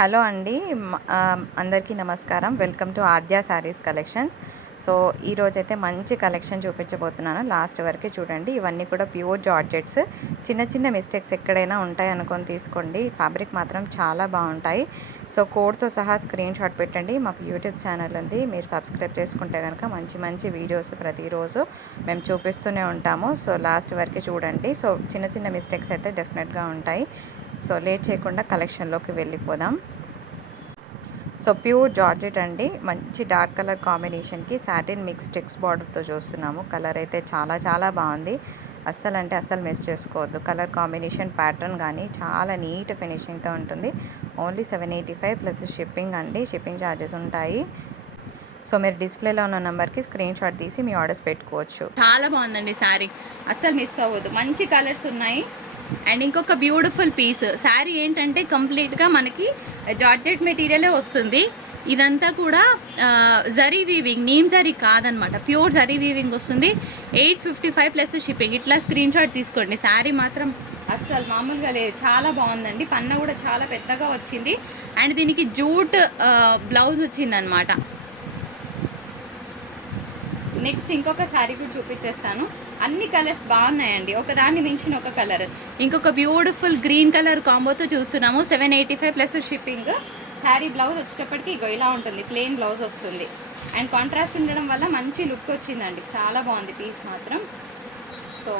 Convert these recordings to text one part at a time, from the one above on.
Hello అండి. అందరికీ నమస్కారం. Welcome to Aadya saris collections. So ఈరోజైతే మంచి కలెక్షన్ చూపించబోతున్నాను. లాస్ట్ వరకు చూడండి. ఇవన్నీ కూడా ప్యూర్ జార్జెట్స్. చిన్న చిన్న మిస్టేక్స్ ఎక్కడైనా ఉంటాయి అనుకొని తీసుకోండి. ఫ్యాబ్రిక్ మాత్రం చాలా బాగుంటాయి. సో కోడ్తో సహా స్క్రీన్ షాట్ పెట్టండి. మాకు యూట్యూబ్ ఛానల్ ఉంది, మీరు సబ్స్క్రైబ్ చేసుకుంటే కనుక మంచి మంచి వీడియోస్ ప్రతిరోజు మేము చూపిస్తూనే ఉంటాము. సో లాస్ట్ వరకు చూడండి. సో చిన్న చిన్న మిస్టేక్స్ అయితే డెఫినెట్గా ఉంటాయి. సో లేట్ చేయకుండా కలెక్షన్లోకి వెళ్ళిపోదాం. సో ప్యూర్ జార్జెట్ అండి, మంచి డార్క్ కలర్ కాంబినేషన్కి సాటిన్ మిక్స్ టెక్స్ బార్డర్తో చూస్తున్నాము. కలర్ అయితే చాలా చాలా బాగుంది. అస్సలు అంటే అస్సలు మిస్ చేసుకోవద్దు. కలర్ కాంబినేషన్ ప్యాటర్న్ కానీ చాలా నీట్ ఫినిషింగ్తో ఉంటుంది. ఓన్లీ 785 ప్లస్ షిప్పింగ్ అండి. షిప్పింగ్ ఛార్జెస్ ఉంటాయి. సో మీరు డిస్ప్లేలో ఉన్న నెంబర్కి స్క్రీన్ షాట్ తీసి మీ ఆర్డర్స్ పెట్టుకోవచ్చు. చాలా బాగుందండి శారీ, అస్సలు మిస్ అవ్వద్దు. మంచి కలర్స్ ఉన్నాయి. అండ్ ఇంకొక బ్యూటిఫుల్ పీస్ శారీ ఏంటంటే కంప్లీట్గా మనకి జార్జెట్ మెటీరియలే వస్తుంది. ఇదంతా కూడా జరీ వీవింగ్, నీమ్ జరీ కాదనమాట, ప్యూర్ జరీ వీవింగ్ వస్తుంది. 855 ప్లస్ షిప్పింగ్. ఇట్లా స్క్రీన్ షాట్ తీసుకోండి. శారీ మాత్రం అస్సలు మామూలుగా లేదు, చాలా బాగుందండి. పన్న కూడా చాలా పెద్దగా వచ్చింది. అండ్ దీనికి జూట్ బ్లౌజ్ వచ్చిందనమాట. నెక్స్ట్ ఇంకొక శారీ కూడా చూపించేస్తాను. అన్ని కలర్స్ బాగున్నాయండి, ఒకదాన్ని మించిన ఒక కలర్. ఇంకొక బ్యూటిఫుల్ గ్రీన్ కలర్ కాంబోతో చూస్తున్నాము. 785 ప్లస్ షిప్పింగ్. శారీ బ్లౌజ్ వచ్చేటప్పటికి ఇగో ఇలా ఉంటుంది, ప్లెయిన్ బ్లౌజ్ వస్తుంది. అండ్ కాంట్రాస్ట్ ఉండడం వల్ల మంచి లుక్ వచ్చిందండి, చాలా బాగుంది పీస్ మాత్రం. So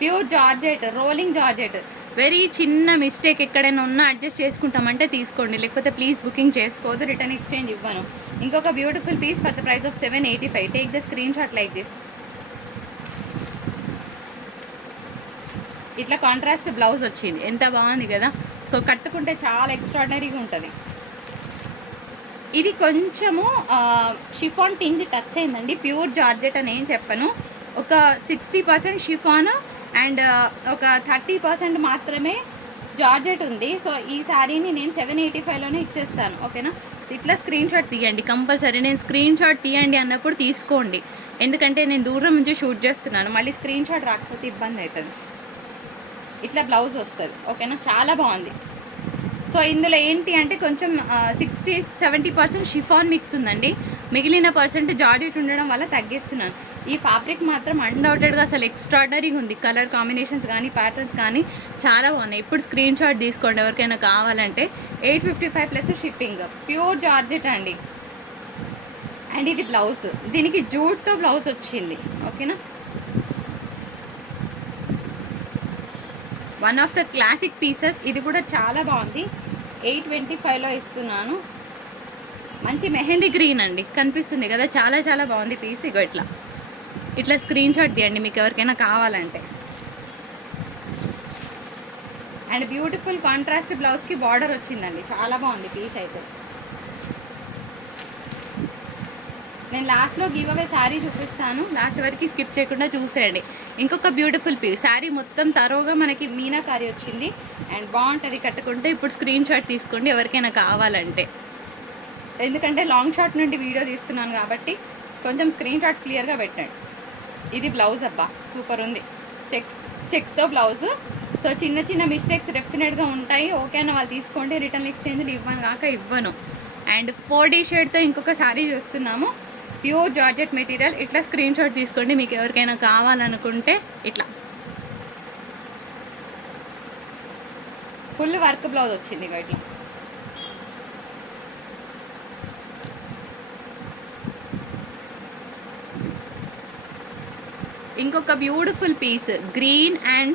pure georgette, rolling georgette. Very చిన్న మిస్టేక్ ఎక్కడైనా ఉన్నా అడ్జస్ట్ చేసుకుంటామంటే తీసుకోండి, లేకపోతే ప్లీజ్ బుకింగ్ చేసుకోవద్దు. రిటర్న్ ఎక్స్చేంజ్ ఇవ్వను. ఇంకొక beautiful piece for the price of 785. Take the screen shot like this. ఇట్లా కాంట్రాస్ట్ బ్లౌజ్ వచ్చింది, ఎంత బాగుంది కదా. సో కట్టుకుంటే చాలా ఎక్స్ట్రాడనరీగా ఉంటుంది. ఇది కొంచెము షిఫాన్ టింజ్ టచ్ అయిందండి. ప్యూర్ జార్జెట్ అని ఏం చెప్పను. ఒక 60% షిఫాన్ అండ్ ఒక 30% మాత్రమే జార్జెట్ ఉంది. సో ఈ శారీని నేను 785లోనే ఇచ్చేస్తాను, ఓకేనా. ఇట్లా స్క్రీన్ షాట్ తీయండి కంపల్సరీ. నేను స్క్రీన్ షాట్ తీయండి అన్నప్పుడు తీసుకోండి, ఎందుకంటే నేను దూరం నుంచి షూట్ చేస్తున్నాను. మళ్ళీ స్క్రీన్ షాట్ రాకపోతే ఇబ్బంది అవుతుంది. ఇట్లా బ్లౌజ్ వస్తుంది, ఓకేనా. చాలా బాగుంది. సో ఇందులో ఏంటి అంటే కొంచెం 60-70% షిఫాన్ మిక్స్ ఉందండి. మిగిలిన పర్సెంట్ జార్జెట్ ఉండడం వల్ల తగ్గిస్తున్నాను. ఈ ఫ్యాబ్రిక్ మాత్రం అన్డౌటెడ్గా అసలు ఎక్స్ట్రాడనరీగా ఉంది. కలర్ కాంబినేషన్స్ కానీ ప్యాటర్న్స్ కానీ చాలా బాగున్నాయి. ఇప్పుడు స్క్రీన్ షాట్ తీసుకోండి ఎవరికైనా కావాలంటే. 855 ప్లస్ షిప్పింగ్. ప్యూర్ జార్జెట్ అండి. అండ్ ఇది బ్లౌజ్, దీనికి జూట్తో బ్లౌజ్ వచ్చింది, ఓకేనా. One of the classic pieces. ఇది కూడా చాలా బాగుంది. 825లో ఇస్తున్నాను. మంచి మెహందీ గ్రీన్ అండి, కనిపిస్తుంది కదా, చాలా చాలా బాగుంది పీస్. ఇగో ఇట్లా ఇట్లా స్క్రీన్ షాట్ తీయండి మీకు ఎవరికైనా కావాలంటే. అండ్ బ్యూటిఫుల్ కాంట్రాస్ట్ బ్లౌజ్కి బార్డర్ వచ్చిందండి, చాలా బాగుంది పీస్ అయితే. నేను లాస్ట్లో గివ్ అవే శారీ చూపిస్తాను, లాస్ట్ వరకు స్కిప్ చేయకుండా చూసేయండి. ఇంకొక బ్యూటిఫుల్ పీస్. శారీ మొత్తం తరోగా మనకి మీనాకారి వచ్చింది అండ్ బాగుంటుంది కట్టుకుంటే. ఇప్పుడు స్క్రీన్ షాట్ తీసుకోండి ఎవరికైనా కావాలంటే, ఎందుకంటే లాంగ్ షాట్ నుండి వీడియో తీస్తున్నాను కాబట్టి కొంచెం స్క్రీన్ షాట్స్ క్లియర్గా పెట్టండి. ఇది బ్లౌజ్ అబ్బా సూపర్ ఉంది, చెక్స్తో బ్లౌజ్. సో చిన్న చిన్న మిస్టేక్స్ డెఫినెట్గా ఉంటాయి, ఓకే అన్న వాళ్ళు తీసుకోండి. రిటర్న్ ఎక్స్చేంజ్లు ఇవ్వను కాక ఇవ్వను. అండ్ 4D షేడ్తో ఇంకొక శారీ చూస్తున్నాము. Pure georgette material. ఇట్లా స్క్రీన్ షాట్ తీసుకోండి మీకు ఎవరికైనా కావాలనుకుంటే. ఇట్లా ఫుల్ వర్క్ బ్లౌజ్ వచ్చింది ఇట్లా. ఇంకొక beautiful piece green and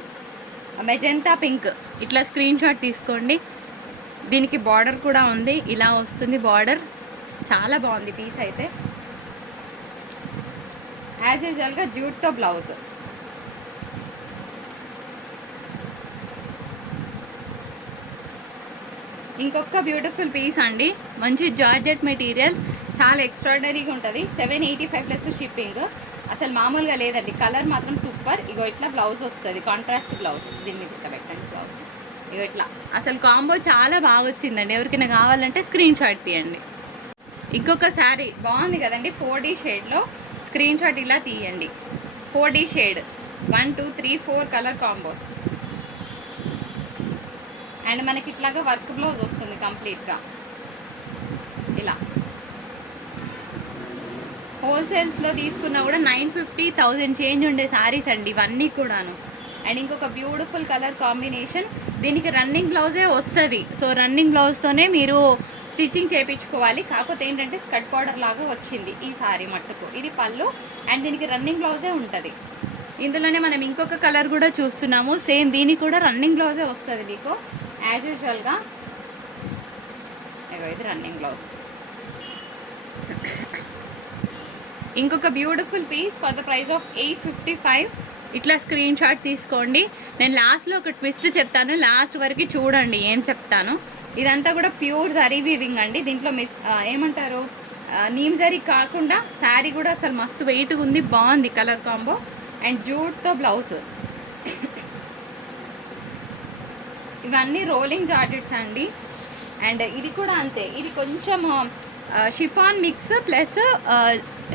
magenta pink. ఇట్లా స్క్రీన్ షాట్ తీసుకోండి. దీనికి బార్డర్ కూడా ఉంది, ఇలా వస్తుంది బార్డర్. చాలా బాగుంది పీస్ అయితే. యాజ్ యూజువల్గా జూట్తో బ్లౌజ్. ఇంకొక బ్యూటిఫుల్ పీస్ అండి, మంచి జార్జెట్ మెటీరియల్, చాలా ఎక్స్ట్రాడనరీగా ఉంటుంది. 785 ప్లస్ షిప్పింగ్. అసలు మామూలుగా లేదండి, కలర్ మాత్రం సూపర్. ఇగో ఇట్లా బ్లౌజ్ వస్తుంది, కాంట్రాస్ట్ బ్లౌజ్. దీని మీద పెట్టండి బ్లౌజ్. ఇగో ఇట్లా అసలు కాంబో చాలా బాగా వచ్చిందండి. ఎవరికైనా కావాలంటే స్క్రీన్ షాట్ తీయండి. ఇంకొక శారీ బాగుంది కదండి, 4D షేడ్లో. స్క్రీన్ షాట్ ఇలా తీయండి. 4D shade, 1 2 3 4 colour combos. And మనకి ఇట్లాగా వర్క్ బ్లౌజ్ వస్తుంది కంప్లీట్గా ఇలా. హోల్సేల్స్లో తీసుకున్నా కూడా 950 చేంజ్ ఉండే శారీస్ అండి ఇవన్నీ కూడాను. అండ్ ఇంకొక బ్యూటిఫుల్ కలర్ కాంబినేషన్, దీనికి రన్నింగ్ బ్లౌజే వస్తుంది. సో రన్నింగ్ బ్లౌజ్తోనే మీరు స్టిచ్చింగ్ చేయించుకోవాలి. కాకపోతే ఏంటంటే స్కర్ట్ బార్డర్ లాగా వచ్చింది ఈ శారీ మట్టుకు. ఇది పళ్ళు అండ్ దీనికి రన్నింగ్ బ్లౌజే ఉంటుంది. ఇందులోనే మనం ఇంకొక కలర్ కూడా చూస్తున్నాము. సేమ్ దీనికి కూడా రన్నింగ్ బ్లౌజే వస్తుంది మీకు యాజ్ యూజువల్గా. ఇది రన్నింగ్ బ్లౌజ్. ఇంకొక beautiful piece for the price of 855. ఇట్లా స్క్రీన్ షాట్ తీసుకోండి. నేను లాస్ట్లో ఒక ట్విస్ట్ చెప్తాను, లాస్ట్ వరకు చూడండి ఏం చెప్తాను. ఇదంతా కూడా ప్యూర్ జరీ వీవింగ్ అండి. దీంట్లో ఏమంటారు నీమ్ జరీ కాకుండా శారీ కూడా అసలు మస్తు వెయిట్గా ఉంది, బాగుంది కలర్ కాంబో. అండ్ జూట్తో బ్లౌజ్. ఇవన్నీ రోలింగ్ జార్జెట్స్ అండి. అండ్ ఇది కూడా అంతే, ఇది కొంచెం షిఫాన్ మిక్స్ ప్లస్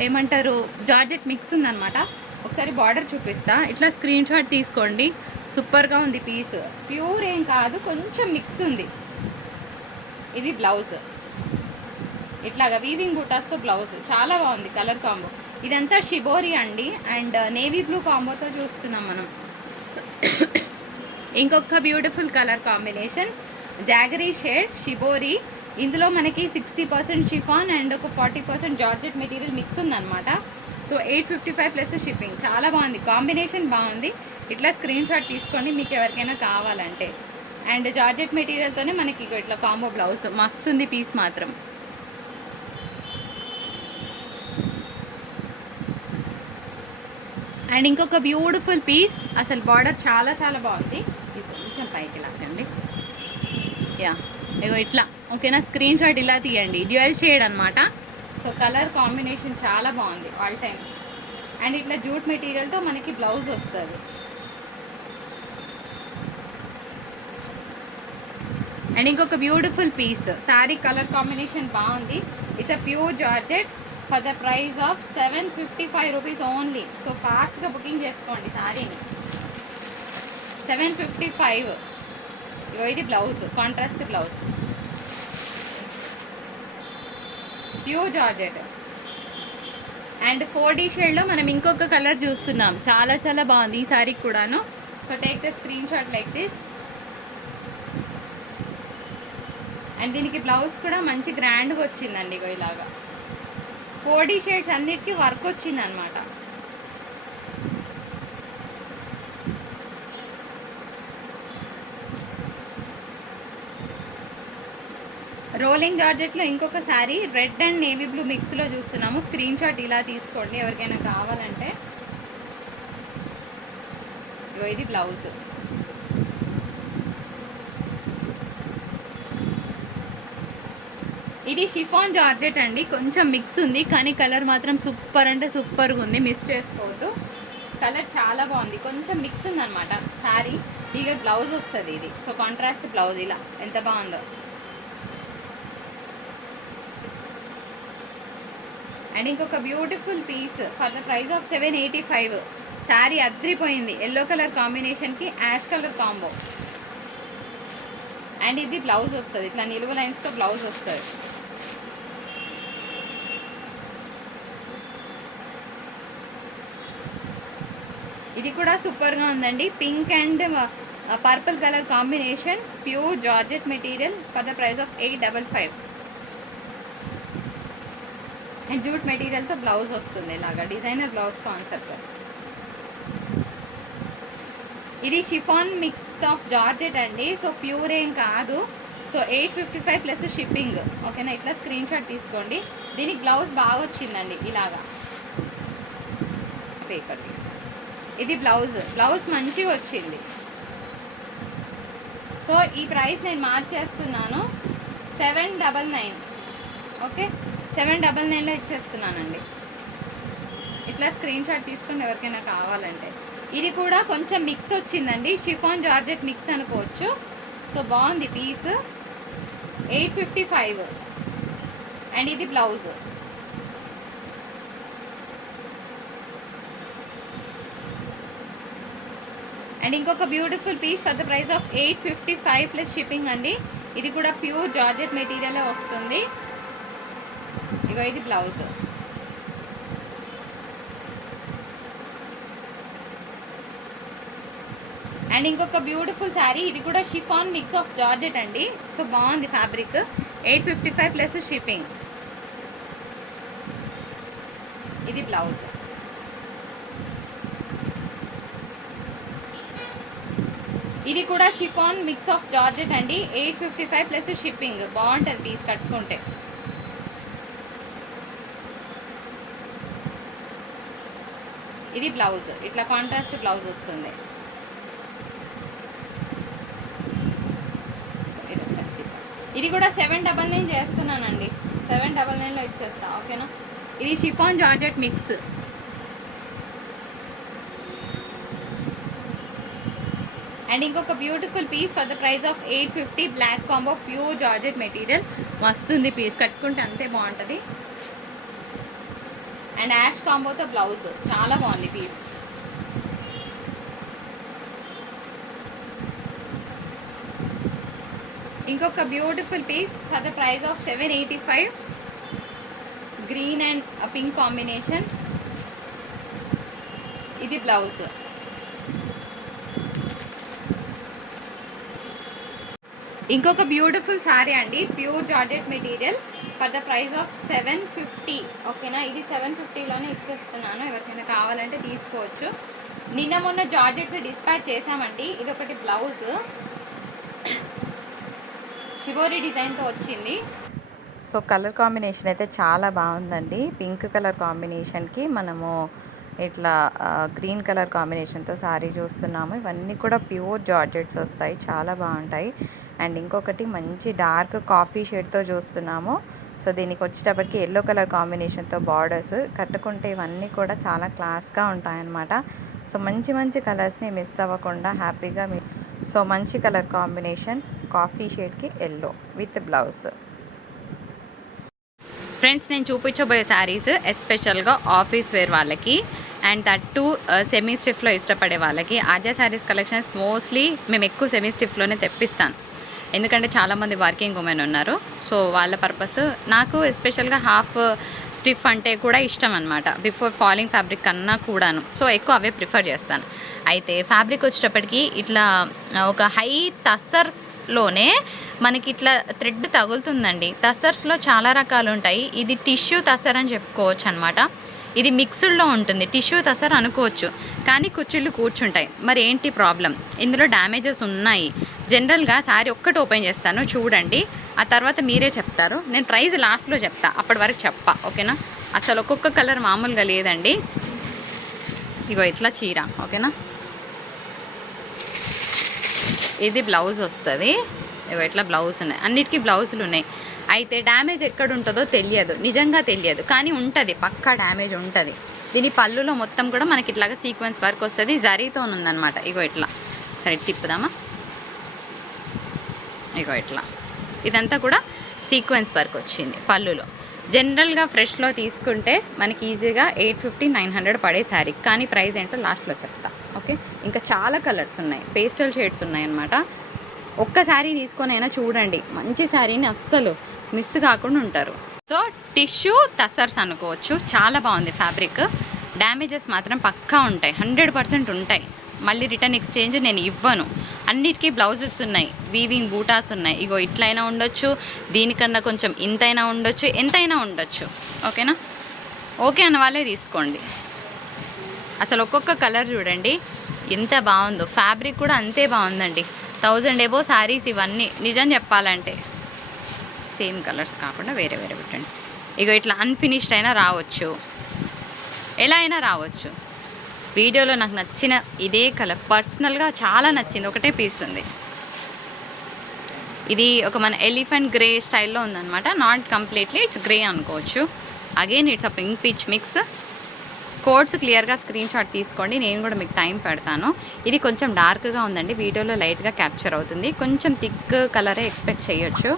ఏమంటారు జార్జెట్ మిక్స్ ఉందన్నమాట. ఒకసారి బార్డర్ చూపిస్తా, ఇట్లా స్క్రీన్ షాట్ తీసుకోండి. సూపర్గా ఉంది పీస్, ప్యూర్ ఏం కాదు, కొంచెం మిక్స్ ఉంది. ఇది బ్లౌజ్ ఇట్లాగా వీవింగ్ బూటాస్తో బ్లౌజ్ చాలా బాగుంది కలర్ కాంబో. ఇదంతా షిబోరి అండి అండ్ నేవీ బ్లూ కాంబోతో చూస్తున్నాం మనం. ఇంకొక beautiful colour combination jaggery shade shibori. ఇందులో మనకి 60% షిఫాన్ అండ్ ఒక 40% జార్జెట్ మెటీరియల్ మిక్స్ ఉందన్నమాట. So 855 plus shipping. చాలా బాగుంది, కాంబినేషన్ బాగుంది. ఇట్లా స్క్రీన్ షాట్ తీసుకోండి మీకు ఎవరికైనా కావాలంటే. అండ్ జార్జెట్ మెటీరియల్తోనే మనకి ఇట్లా కాంబో బ్లౌజ్ మస్తుంది పీస్ మాత్రం. అండ్ ఇంకొక బ్యూటిఫుల్ పీస్, అసలు బార్డర్ చాలా చాలా బాగుంది. ఇది కొంచెం పైకి లాగండి. యా ఇగో ఇట్లా ఓకేనా. స్క్రీన్ షాట్ ఇలా తీయండి. డ్యూయల్ షేడ్ అనమాట. సో కలర్ కాంబినేషన్ చాలా బాగుంది ఆల్ టైమ్. అండ్ ఇట్లా జూట్ మెటీరియల్తో మనకి బ్లౌజ్ వస్తుంది. అండ్ ఇంకొక beautiful piece, sari colour combination బాగుంది. It's a pure georgette for the price of 755 rupees only. So ఫాస్ట్గా బుకింగ్ చేసుకోండి శారీని. 755. ఇది blouse, contrast blouse, pure georgette. And 4D షేడ్లో మనం ఇంకొక కలర్ చూస్తున్నాం, చాలా చాలా బాగుంది ఈ శారీకి కూడాను. So take the screen shot like this. And దీనికి బ్లౌజ్ కూడా మంచి గ్రాండ్గా వచ్చిందండి. ఇలాగా 4D షేడ్స్ అన్నిటికీ వర్క్ వచ్చింది అనమాట. రోలింగ్ జార్జెట్లో ఇంకొక sari red and navy blue మిక్స్లో చూస్తున్నాము. స్క్రీన్ షాట్ ఇలా తీసుకోండి ఎవరికైనా కావాలంటే. ఇది బ్లౌజ్. ఇది షిఫాన్ జార్జెట్ అండి, కొంచెం మిక్స్ ఉంది కానీ కలర్ మాత్రం సూపర్ అంటే సూపర్గా ఉంది, మిస్ చేసుకోవద్దు. కలర్ చాలా బాగుంది, కొంచెం మిక్స్ ఉందన్నమాట శారీ. ఇక బ్లౌజ్ వస్తుంది ఇది. సో కాంట్రాస్ట్ బ్లౌజ్ ఇలా ఎంత బాగుందో. అండ్ ఇంకొక beautiful piece for the price of 785. Sari అద్రిపోయింది, ఎల్లో కలర్ కాంబినేషన్కి యాష్ కలర్ కాంబో. అండ్ ఇది బ్లౌజ్ వస్తుంది, ఇట్లా నిలువ లైన్స్తో బ్లౌజ్ వస్తుంది. ఇది కూడా సూపర్గా ఉందండి, pink and purple colour combination, pure georgette material for the price of 855. And jute మెటీరియల్తో బ్లౌజ్ వస్తుంది ఇలాగా, డిజైనర్ బ్లౌజ్ కాన్సెప్ట్. ఇది షిఫాన్ మిక్స్ ఆఫ్ జార్జెట్ అండి, సో ప్యూర్ ఏం కాదు. సో 855 ప్లస్ షిప్పింగ్ ఓకేనా. ఇట్లా స్క్రీన్ షాట్ తీసుకోండి. దీనికి బ్లౌజ్ బాగా వచ్చిందండి ఇలాగా, పేపర్ తీసి. ఇది బ్లౌజ్ మంచిగా వచ్చింది. సో ఈ ప్రైస్ నేను మార్చేస్తున్నాను 799. ఓకే 799లో ఇచ్చేస్తున్నానండి. ఇట్లా స్క్రీన్ షాట్ తీసుకుని ఎవరికైనా కావాలంటే. ఇది కూడా కొంచెం మిక్స్ వచ్చిందండి, షిఫాన్ జార్జెట్ మిక్స్ అనుకోవచ్చు. సో బాగుంది పీస్. 855. అండ్ ఇది బ్లౌజ్. అండ్ ఇంకొక beautiful piece for the price of 855 plus shipping అండి. ఇది కూడా ప్యూర్ జార్జెట్ మెటీరియలే వస్తుంది. ఇగో ఇది బ్లౌజ్. అండ్ ఇంకొక బ్యూటిఫుల్ శారీ, ఇది కూడా షిఫాన్ మిక్స్ ఆఫ్ జార్జెట్ అండి. సో బాగుంది ఫ్యాబ్రిక్. 855 plus shipping. ఇది బ్లౌజ్. ఇది కూడా షిఫాన్ మిక్స్ ఆఫ్ జార్జెట్ అండి. 855 ప్లస్ షిప్పింగ్. బాగుంటుంది పీస్ కట్టుకుంటే. ఇది బ్లౌజ్. ఇట్లా కాంట్రాస్ట్ బ్లౌజ్ వస్తుంది. ఇది కూడా 799 చేస్తున్నానండి. 799లో ఇచ్చేస్తా, ఓకేనా. ఇది షిఫాన్ జార్జెట్ మిక్స్. అండ్ ఇంకొక beautiful piece for the price of 850 black combo pure georgette material. మస్తుంది పీస్, కట్టుకుంటే అంతే బాగుంటుంది. అండ్ యాష్ కాంబోతో బ్లౌజ్ చాలా బాగుంది పీస్. ఇంకొక beautiful piece for the price of 785 green and pink combination. ఇది బ్లౌజ్. ఇంకొక బ్యూటిఫుల్ శారీ అండి, pure georgette material for the price of 750, ఓకేనా. ఇది 750లోనే ఇచ్చేస్తున్నాను. ఎవరికైనా కావాలంటే తీసుకోవచ్చు. నిన్న మొన్న జార్జెట్స్ డిస్పాచ్ చేసామండి. ఇది ఒకటి బ్లౌజ్ షిబోరి డిజైన్తో వచ్చింది. సో కలర్ కాంబినేషన్ అయితే చాలా బాగుందండి. పింక్ కలర్ కాంబినేషన్కి మనము ఇట్లా గ్రీన్ కలర్ కాంబినేషన్తో శారీ చూస్తున్నాము. ఇవన్నీ కూడా ప్యూర్ జార్జెట్స్ వస్తాయి, చాలా బాగుంటాయి. అండ్ ఇంకొకటి మంచి డార్క్ కాఫీ షేడ్తో చూస్తున్నాము. సో దీనికి వచ్చేటప్పటికి ఎల్లో కలర్ కాంబినేషన్తో బార్డర్స్. కట్టుకుంటే ఇవన్నీ కూడా చాలా క్లాస్గా ఉంటాయన్నమాట. సో మంచి మంచి కలర్స్ని మిస్ అవ్వకుండా హ్యాపీగా సో మంచి కలర్ కాంబినేషన్ కాఫీ షేడ్కి ఎల్లో విత్ బ్లౌజ్. ఫ్రెండ్స్, నేను చూపించబోయే శారీస్ ఎస్పెషల్గా ఆఫీస్ వేర్ వాళ్ళకి అండ్ దట్ టు సెమీ స్టిఫ్లో ఇష్టపడే వాళ్ళకి. ఆద్య శారీస్ కలెక్షన్స్ మోస్ట్లీ మేము ఎక్కువ సెమీ స్టిఫ్లోనే తెప్పిస్తాను, ఎందుకంటే చాలామంది వర్కింగ్ ఉమెన్ ఉన్నారు. సో వాళ్ళ పర్పస్. నాకు ఎస్పెషల్గా హాఫ్ స్టిఫ్ అంటే కూడా ఇష్టం అనమాట, బిఫోర్ ఫాలింగ్ ఫ్యాబ్రిక్ కన్నా కూడాను. సో ఎక్కువ అవే ప్రిఫర్ చేస్తాను. అయితే ఫ్యాబ్రిక్ వచ్చేటప్పటికి ఇట్లా ఒక హై టస్సర్స్లోనే మనకి ఇట్లా థ్రెడ్ తగులుతుందండి. టస్సర్స్లో చాలా రకాలు ఉంటాయి. ఇది టిష్యూ టస్సర్ అని చెప్పుకోవచ్చు అనమాట. ఇది మిక్స్డ్లో ఉంటుంది. టిష్యూ టస్సర్ అనుకోవచ్చు, కానీ కుచ్చిళ్ళు కూర్చుంటాయి. మరి ఏంటి ప్రాబ్లం? ఇందులో డ్యామేజెస్ ఉన్నాయి. జనరల్గా శారీ ఒక్కటి ఓపెన్ చేస్తాను, చూడండి. ఆ తర్వాత మీరే చెప్తారు. నేను ప్రైస్ లాస్ట్లో చెప్తా, అప్పటి వరకు చెప్పా, ఓకేనా. అసలు ఒక్కొక్క కలర్ మామూలుగా లేదండి. ఇగో ఇట్లా చీర, ఓకేనా. ఇది బ్లౌజ్ వస్తుంది. ఇగో ఇట్లా బ్లౌజ్ ఉన్నాయి, అన్నిటికీ బ్లౌజులు ఉన్నాయి. అయితే డ్యామేజ్ ఎక్కడ ఉంటుందో తెలియదు, నిజంగా తెలియదు, కానీ ఉంటుంది, పక్కా డ్యామేజ్ ఉంటుంది. దీని పళ్ళులో మొత్తం కూడా మనకి ఇట్లాగా సీక్వెన్స్ వర్క్ వస్తుంది, జరీతో ఉందన్నమాట. ఇగో ఇట్లా సరే తిప్పుదామా. ఇగో ఇట్లా ఇదంతా కూడా సీక్వెన్స్ వర్క్ వచ్చింది పళ్ళులో. జనరల్గా ఫ్రెష్లో తీసుకుంటే మనకి ఈజీగా 850-900 పడే శారీ, కానీ ప్రైస్ ఏంటో లాస్ట్లో చెప్తా, ఓకే. ఇంకా చాలా కలర్స్ ఉన్నాయి, పేస్టల్ షేడ్స్ ఉన్నాయన్నమాట. ఒక్క శారీ తీసుకొనైనా చూడండి, మంచి శారీని అస్సలు మిస్ కాకుండా ఉంటారు. సో టిష్యూ టస్సర్స్ అనుకోవచ్చు, చాలా బాగుంది ఫ్యాబ్రిక్. డ్యామేజెస్ మాత్రం పక్కా ఉంటాయి, 100% ఉంటాయి. మళ్ళీ రిటర్న్ ఎక్స్చేంజ్ నేను ఇవ్వను. అన్నిటికీ బ్లౌజెస్ ఉన్నాయి, వీవింగ్ బూటాస్ ఉన్నాయి. ఇగో ఇట్లయినా ఉండొచ్చు, దీనికన్నా కొంచెం ఇంతైనా ఉండొచ్చు, ఎంతైనా ఉండొచ్చు, ఓకేనా. ఓకే అన్న వాళ్ళే తీసుకోండి. అసలు ఒక్కొక్క కలర్ చూడండి ఎంత బాగుందో, ఫ్యాబ్రిక్ కూడా అంతే బాగుందండి. 1000 ఎబో శారీస్ ఇవన్నీ, నిజం చెప్పాలంటే. సేమ్ కలర్స్ కాకుండా వేరే వేరే పెట్టండి. ఇగో ఇట్లా అన్ఫినిష్డ్ అయినా రావచ్చు, ఎలా అయినా రావచ్చు. వీడియోలో నాకు నచ్చిన ఇదే కలర్ పర్సనల్గా చాలా నచ్చింది, ఒకటే పీస్ ఉంది. ఇది ఒక మన ఎలిఫెంట్ గ్రే స్టైల్లో ఉందన్నమాట. నాట్ కంప్లీట్లీ ఇట్స్ గ్రే అనుకోవచ్చు. Again it's a pink peach mix. Codes క్లియర్గా స్క్రీన్ షాట్ తీసుకోండి, నేను కూడా మీకు టైం పెడతాను. ఇది కొంచెం డార్క్గా ఉందండి, వీడియోలో లైట్గా క్యాప్చర్ అవుతుంది. కొంచెం థిక్ కలరే ఎక్స్పెక్ట్ చేయొచ్చు.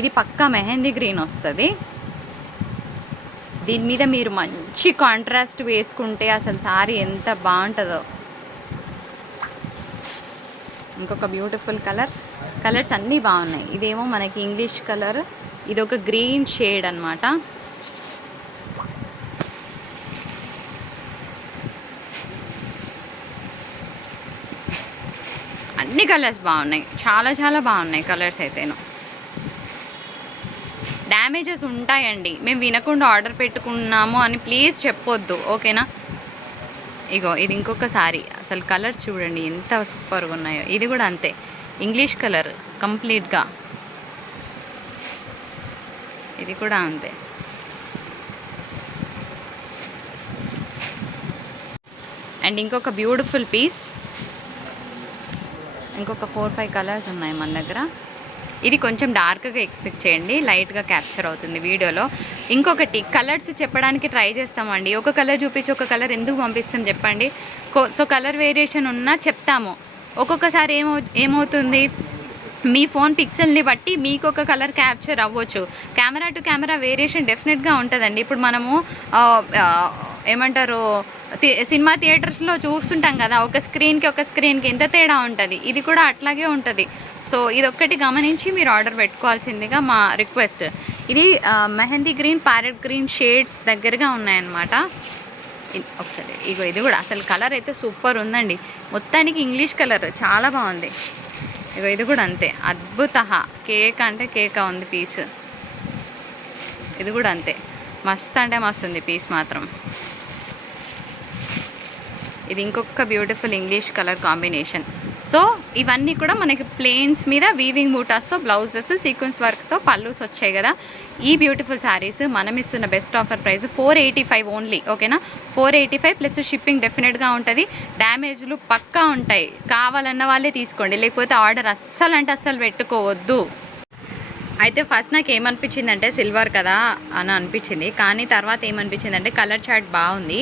ఇది పక్కా మెహందీ గ్రీన్ వస్తుంది. దీని మీద మీరు మంచి కాంట్రాస్ట్ వేసుకుంటే అసలు సారీ ఎంత బాగుంటుందో. ఇంకొక బ్యూటిఫుల్ కలర్స్ అన్నీ బాగున్నాయి. ఇదేమో మనకి ఇంగ్లీష్ కలర్, ఇది ఒక గ్రీన్ షేడ్ అన్నమాట. అన్ని కలర్స్ బాగున్నాయి, చాలా చాలా బాగున్నాయి కలర్స్ అయితేను. డ్యామేజెస్ ఉంటాయండి, మేము వినకుండా ఆర్డర్ పెట్టుకున్నాము అని ప్లీజ్ చెప్పొద్దు, ఓకేనా. ఇగో ఇది ఇంకొక సారీ, అసలు కలర్స్ చూడండి ఎంత సూపర్గా ఉన్నాయో. ఇది కూడా అంతే, ఇంగ్లీష్ కలర్ కంప్లీట్గా. ఇది కూడా అంతే. అండ్ ఇంకొక బ్యూటిఫుల్ పీస్, ఇంకొక 4-5 కలర్స్ ఉన్నాయి మన దగ్గర. ఇది కొంచెం డార్క్గా ఎక్స్పెక్ట్ చేయండి, లైట్గా క్యాప్చర్ అవుతుంది వీడియోలో. ఇంకొకటి కలర్స్ చెప్పడానికి ట్రై చేస్తామండి, ఒక కలర్ చూపించి ఒక కలర్ ఎందుకు పంపిస్తాం చెప్పండి. సో కలర్ వేరియేషన్ ఉన్నా చెప్తాము. ఒక్కొక్కసారి ఏమవుతుంది, మీ ఫోన్ పిక్సెల్ని బట్టి మీకు ఒక కలర్ క్యాప్చర్ అవ్వచ్చు. కెమెరా టు కెమెరా వేరియేషన్ డెఫినెట్గా ఉంటుందండి. ఇప్పుడు మనము ఏమంటారు, సినిమా థియేటర్స్లో చూస్తుంటాం కదా, ఒక స్క్రీన్కి ఎంత తేడా ఉంటుంది, ఇది కూడా అట్లాగే ఉంటుంది. సో ఇదొక్కటి గమనించి మీరు ఆర్డర్ పెట్టుకోవాల్సిందిగా మా రిక్వెస్ట్. ఇది mehndi green, parrot green shades దగ్గరగా ఉన్నాయన్నమాట. ఒకసారి ఇగో ఇది కూడా అసలు కలర్ అయితే సూపర్ ఉందండి, మొత్తానికి ఇంగ్లీష్ కలర్ చాలా బాగుంది. ఇగో ఇది కూడా అంతే, అద్భుత, కేక్ అంటే కేక్ ఉంది పీస్. ఇది కూడా అంతే, మస్తు అంటే మస్తు ఉంది పీస్ మాత్రం. ఇది ఇంకొక beautiful English colour combination. So ఇవన్నీ కూడా మనకి ప్లేన్స్ మీద వీవింగ్ బూటాస్తో బ్లౌజెస్ సీక్వెన్స్ వర్క్తో పల్లూస్ వచ్చాయి కదా. ఈ బ్యూటిఫుల్ శారీస్ మనం ఇస్తున్న బెస్ట్ ఆఫర్ ప్రైస్ 485 ఓన్లీ, ఓకేనా. 485 ప్లస్ షిప్పింగ్ డెఫినెట్గా ఉంటుంది. డ్యామేజ్లు పక్కా ఉంటాయి, కావాలన్న వాళ్ళే తీసుకోండి, లేకపోతే ఆర్డర్ అస్సలు పెట్టుకోవద్దు. అయితే ఫస్ట్ నాకు ఏమనిపించింది అంటే సిల్వర్ కదా అని అనిపించింది, కానీ తర్వాత ఏమనిపించింది అంటే కలర్ చార్ట్ బాగుంది.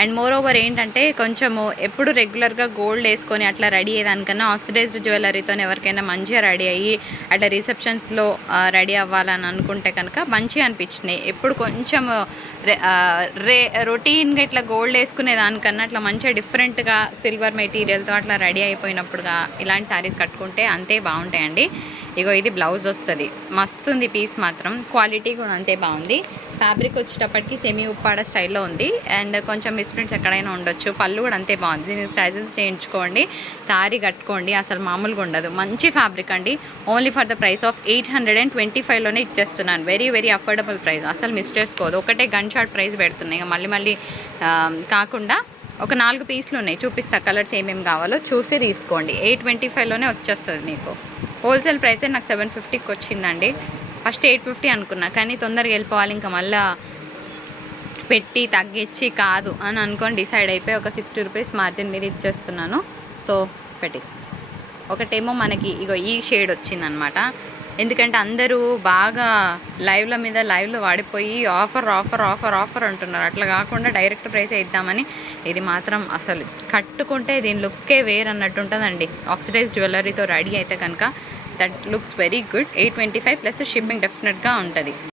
అండ్ మోర్ ఓవర్ ఏంటంటే కొంచెము ఎప్పుడు రెగ్యులర్గా గోల్డ్ వేసుకొని అట్లా రెడీ అయ్యేదానికన్నా ఆక్సిడైజ్డ్ జ్యువెలరీతో ఎవరికైనా మంచిగా రెడీ అయ్యి అట్లా రిసెప్షన్స్లో రెడీ అవ్వాలని అనుకుంటే కనుక మంచిగా అనిపించినాయి. ఎప్పుడు కొంచెం రొటీన్గా ఇట్లా గోల్డ్ వేసుకునే దానికన్నా అట్లా మంచిగా డిఫరెంట్గా సిల్వర్ మెటీరియల్తో అట్లా రెడీ అయిపోయినప్పుడుగా ఇలాంటి శారీస్ కట్టుకుంటే అంతే బాగుంటాయండి. ఇగో ఇది బ్లౌజ్ వస్తుంది, మస్తుంది పీస్ మాత్రం, క్వాలిటీ కూడా అంతే బాగుంది. ఫ్యాబ్రిక్ వచ్చేటప్పటికి సెమీ ఉప్పాడ స్టైల్లో ఉంది, అండ్ కొంచెం మిస్ప్రింట్స్ ఎక్కడైనా ఉండొచ్చు. పళ్ళు కూడా అంతే బాగుంది, దీనికి స్టైల్స్ చేయించుకోండి, శారీ కట్టుకోండి, అసలు మామూలుగా ఉండదు. మంచి ఫ్యాబ్రిక్ అండి, only for the price of 825లోనే ఇచ్చేస్తున్నాను. వెరీ వెరీ అఫోర్డబుల్ ప్రైస్, అసలు మిస్ చేసుకోదు. ఒకటే గన్ షాట్ ప్రైస్ పెడుతున్నాయి, ఇక మళ్ళీ కాకుండా ఒక 4 పీసులు ఉన్నాయి, చూపిస్తా కలర్స్ ఏమేమి కావాలో చూసి తీసుకోండి. 825లోనే వచ్చేస్తుంది మీకు. హోల్సేల్ ప్రైసే నాకు 750కి వచ్చిందండి. ఫస్ట్ 850 అనుకున్నా, కానీ తొందరగా వెళ్ళిపోవాలి, ఇంకా మళ్ళీ పెట్టి తగ్గించి కాదు అని అనుకొని డిసైడ్ అయిపోయి ఒక 60 రూపీస్ మార్జిన్ మీద ఇచ్చేస్తున్నాను. సో పెట్టేసి ఒకటేమో మనకి ఇగో ఈ షేడ్ వచ్చిందనమాట. ఎందుకంటే అందరూ బాగా లైవ్లో వాడిపోయి ఆఫర్ అంటున్నారు, అట్లా కాకుండా డైరెక్ట్ ప్రైసే ఇద్దామని. ఇది మాత్రం అసలు కట్టుకుంటే దీని లుక్కే వేరు అన్నట్టు ఉంటుందండి. ఆక్సిడైజ్ జ్యువెలరీతో రెడీ అయితే కనుక that looks very good. 825 plus shipping డెఫినెట్గా ఉంటుంది.